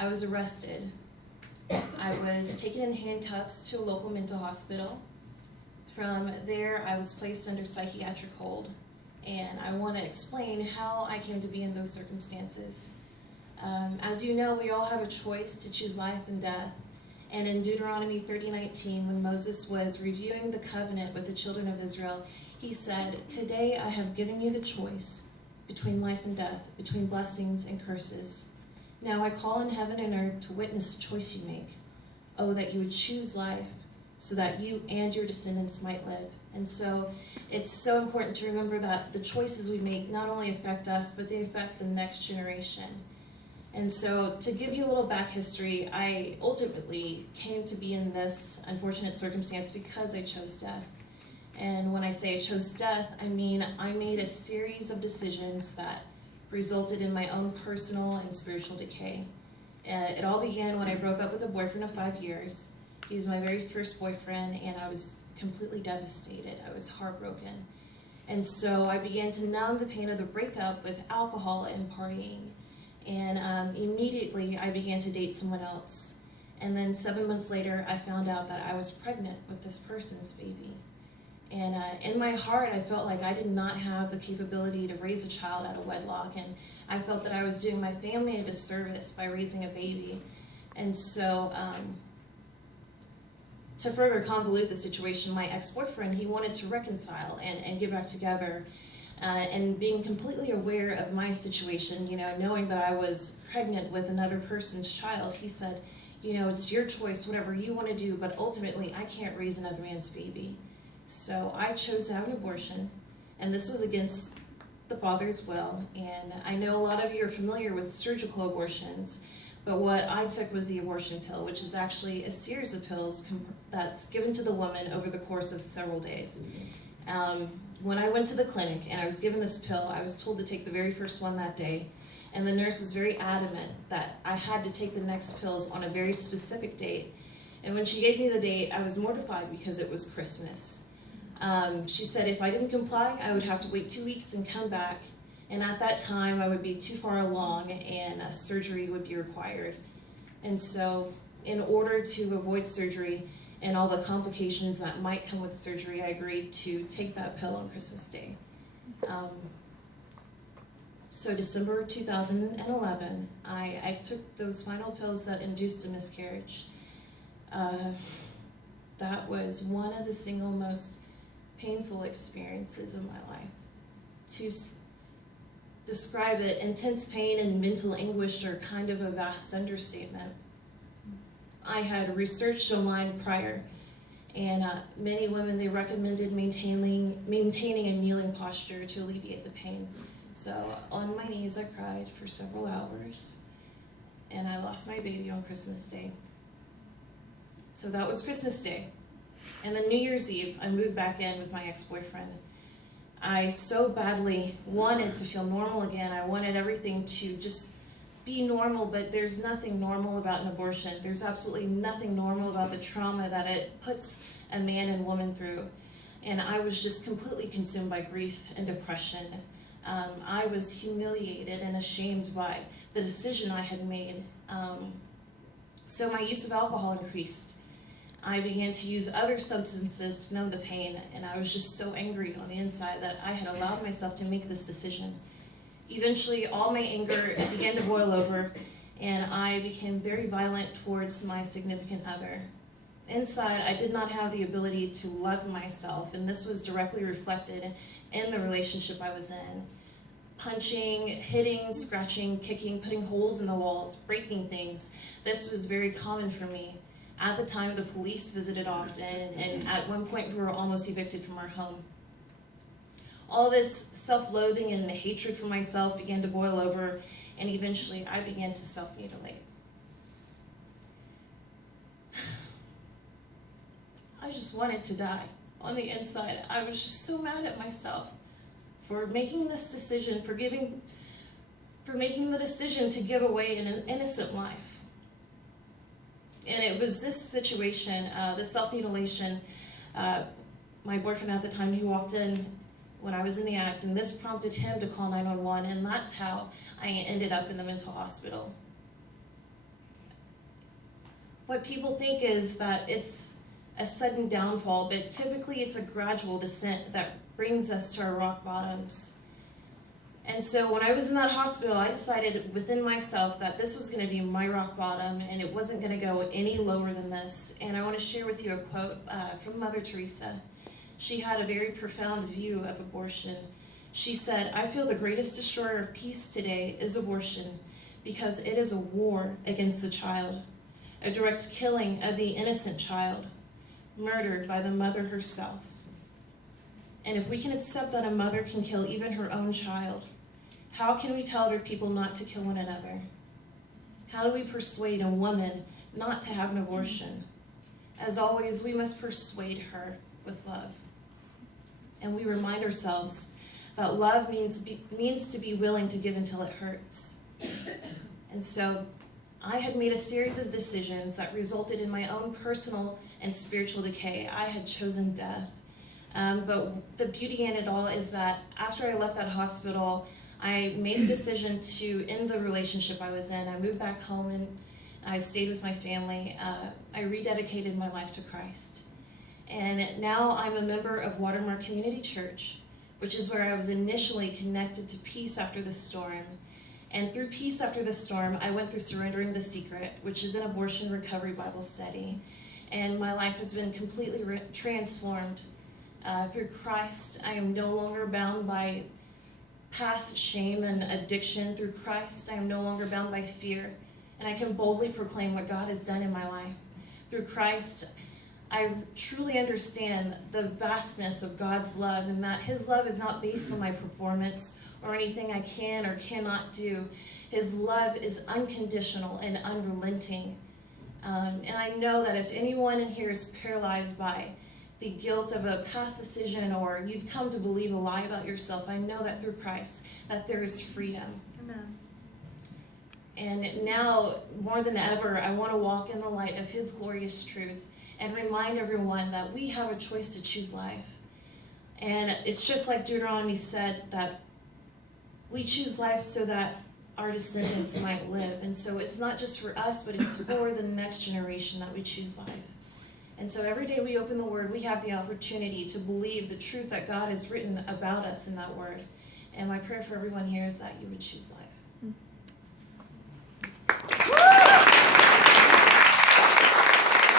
I was arrested. I was taken in handcuffs to a local mental hospital. From there, I was placed under psychiatric hold, and I want to explain how I came to be in those circumstances. As you know, we all have a choice to choose life and death. And in Deuteronomy 30:19, when Moses was reviewing the covenant with the children of Israel, he said, "Today I have given you the choice between life and death, between blessings and curses. Now I call on heaven and earth to witness the choice you make. Oh, that you would choose life so that you and your descendants might live." And so it's so important to remember that the choices we make not only affect us, but they affect the next generation. And so to give you a little back history, I ultimately came to be in this unfortunate circumstance because I chose death. And when I say I chose death, I mean I made a series of decisions that resulted in my own personal and spiritual decay. It all began when I broke up with a boyfriend of 5 years. He was my very first boyfriend, and I was completely devastated. I was heartbroken. And so I began to numb the pain of the breakup with alcohol and partying. And immediately I began to date someone else. And then 7 months later, I found out that I was pregnant with this person's baby. And in my heart, I felt like I did not have the capability to raise a child out of wedlock. And I felt that I was doing my family a disservice by raising a baby. And so to further convolute the situation, my ex-boyfriend, he wanted to reconcile and get back together. And being completely aware of my situation, knowing that I was pregnant with another person's child, he said, it's your choice, whatever you want to do, but ultimately I can't raise another man's baby. So I chose to have an abortion, and this was against the father's will. And I know a lot of you are familiar with surgical abortions, but what I took was the abortion pill, which is actually a series of pills that's given to the woman over the course of several days. When I went to the clinic and I was given this pill, I was told to take the very first one that day, and the nurse was very adamant that I had to take the next pills on a very specific date. And when she gave me the date, I was mortified because it was Christmas. She said if I didn't comply, I would have to wait 2 weeks and come back, and at that time I would be too far along and a surgery would be required. And so in order to avoid surgery and all the complications that might come with surgery, I agreed to take that pill on Christmas Day. So December 2011, I took those final pills that induced a miscarriage. That was one of the single most painful experiences of my life. To describe it, intense pain and mental anguish are kind of a vast understatement. I had researched online prior, and many women, they recommended maintaining a kneeling posture to alleviate the pain. So on my knees I cried for several hours, and I lost my baby on Christmas Day. So that was Christmas Day. And then New Year's Eve, I moved back in with my ex-boyfriend. I so badly wanted to feel normal again. I wanted everything to just be normal, but there's nothing normal about an abortion. There's absolutely nothing normal about the trauma that it puts a man and woman through. And I was just completely consumed by grief and depression. I was humiliated and ashamed by the decision I had made. So my use of alcohol increased. I began to use other substances to numb the pain, and I was just so angry on the inside that I had allowed myself to make this decision. Eventually, all my anger began to boil over, and I became very violent towards my significant other. Inside, I did not have the ability to love myself, and this was directly reflected in the relationship I was in. Punching, hitting, scratching, kicking, putting holes in the walls, breaking things. This was very common for me. At the time, the police visited often, and at one point we were almost evicted from our home. All this self-loathing and the hatred for myself began to boil over, and eventually I began to self-mutilate. I just wanted to die on the inside. I was just so mad at myself for making this decision, for making the decision to give away an innocent life. And it was this situation, the self-mutilation, my boyfriend at the time, he walked in when I was in the act, and this prompted him to call 911, and that's how I ended up in the mental hospital. what people think is that it's a sudden downfall, but typically it's a gradual descent that brings us to our rock bottoms. And so when I was in that hospital, I decided within myself that this was going to be my rock bottom, and it wasn't going to go any lower than this. And I want to share with you a quote from Mother Teresa. She had a very profound view of abortion. She said, "I feel the greatest destroyer of peace today is abortion, because it is a war against the child, a direct killing of the innocent child, murdered by the mother herself. And if we can accept that a mother can kill even her own child, how can we tell other people not to kill one another? How do we persuade a woman not to have an abortion? As always, we must persuade her with love." And we remind ourselves that love means to be willing to give until it hurts. And so I had made a series of decisions that resulted in my own personal and spiritual decay. I had chosen death. But the beauty in it all is that after I left that hospital, I made a decision to end the relationship I was in. I moved back home and I stayed with my family. I rededicated my life to Christ. And now I'm a member of Watermark Community Church, which is where I was initially connected to Peace After the Storm. And through Peace After the Storm, I went through Surrendering the Secret, which is an abortion recovery Bible study. And my life has been completely transformed. Through Christ, I am no longer bound by past shame and addiction. Through Christ, I am no longer bound by fear, and I can boldly proclaim what God has done in my life. Through Christ, I truly understand the vastness of God's love, and that His love is not based on my performance or anything I can or cannot do. His love is unconditional and unrelenting. And I know that if anyone in here is paralyzed by the guilt of a past decision, or you've come to believe a lie about yourself, I know that through Christ that there is freedom. Amen. And now, more than ever, I want to walk in the light of His glorious truth and remind everyone that we have a choice to choose life. And it's just like Deuteronomy said, that we choose life so that our descendants might live. And so it's not just for us, but it's for the next generation that we choose life. And so every day we open the Word, we have the opportunity to believe the truth that God has written about us in that Word. And my prayer for everyone here is that you would choose life.